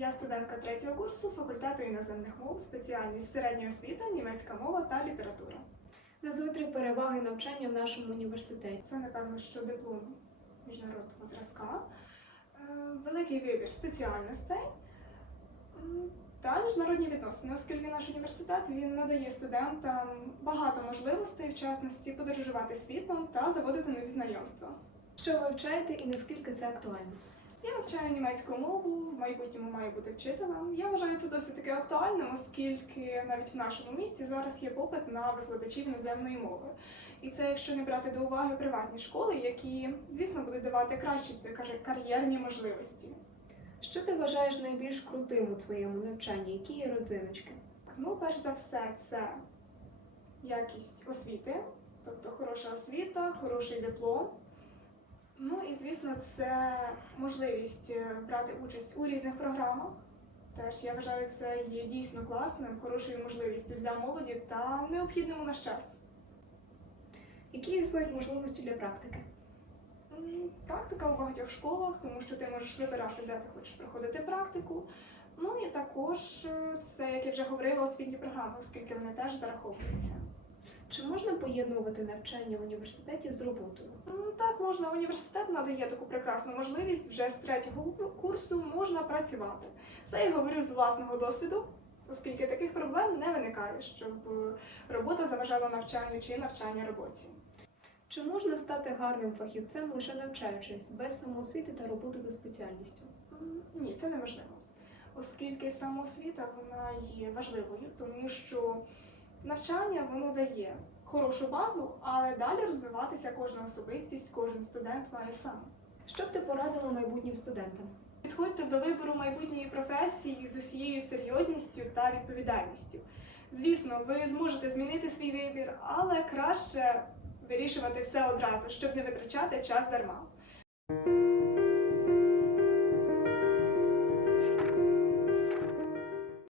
Я студентка третього курсу факультету іноземних мов, спеціальність середня освіта, німецька мова та література. Назви три переваги навчання в нашому університеті. Це, напевно, що диплом міжнародного зразка, е, великий вибір спеціальностей та міжнародні відносини, оскільки наш університет він надає студентам багато можливостей, в частності подорожувати світом та заводити нові знайомства. Що ви вивчаєте і наскільки це актуально? Я вивчаю німецьку мову, в майбутньому маю бути вчителем. Я вважаю це досить таки актуальним, оскільки навіть в нашому місті зараз є попит на викладачів іноземної мови. І це якщо не брати до уваги приватні школи, які, звісно, будуть давати кращі кар'єрні можливості. Що ти вважаєш найбільш крутим у твоєму навчанні? Які є родзиночки? Ну, перш за все, це якість освіти, тобто хороша освіта, хороший диплом. Ну і звісно, це можливість е, брати участь у різних програмах. Теж я вважаю, це є дійсно класним, хорошою можливістю для молоді та необхідним у наш час. Які існують можливості для практики? Практика у багатьох школах, тому що ти можеш вибирати, де ти хочеш проходити практику. Ну і також е, це, як я вже говорила, освітні програми, оскільки вони теж зараховуються. Чи можна поєднувати навчання в університеті з роботою? М, Так, можна. Університет надає таку прекрасну можливість вже з третього курсу можна працювати. Це я говорю з власного досвіду, оскільки таких проблем не виникає, щоб е, робота заважала навчанню чи навчання роботі. Чи можна стати гарним фахівцем лише навчаючись, без самоосвіти та роботи за спеціальністю? Ні, це неможливо. Оскільки самоосвіта вона є важливою, тому що навчання воно дає хорошу базу, але далі розвиватися кожна особистість, кожен студент має сам. Що б ти порадила майбутнім студентам? Підходьте до вибору майбутньої професії з усією серйозністю та відповідальністю. Звісно, ви зможете змінити свій вибір, але краще вирішувати все одразу, щоб не витрачати час дарма.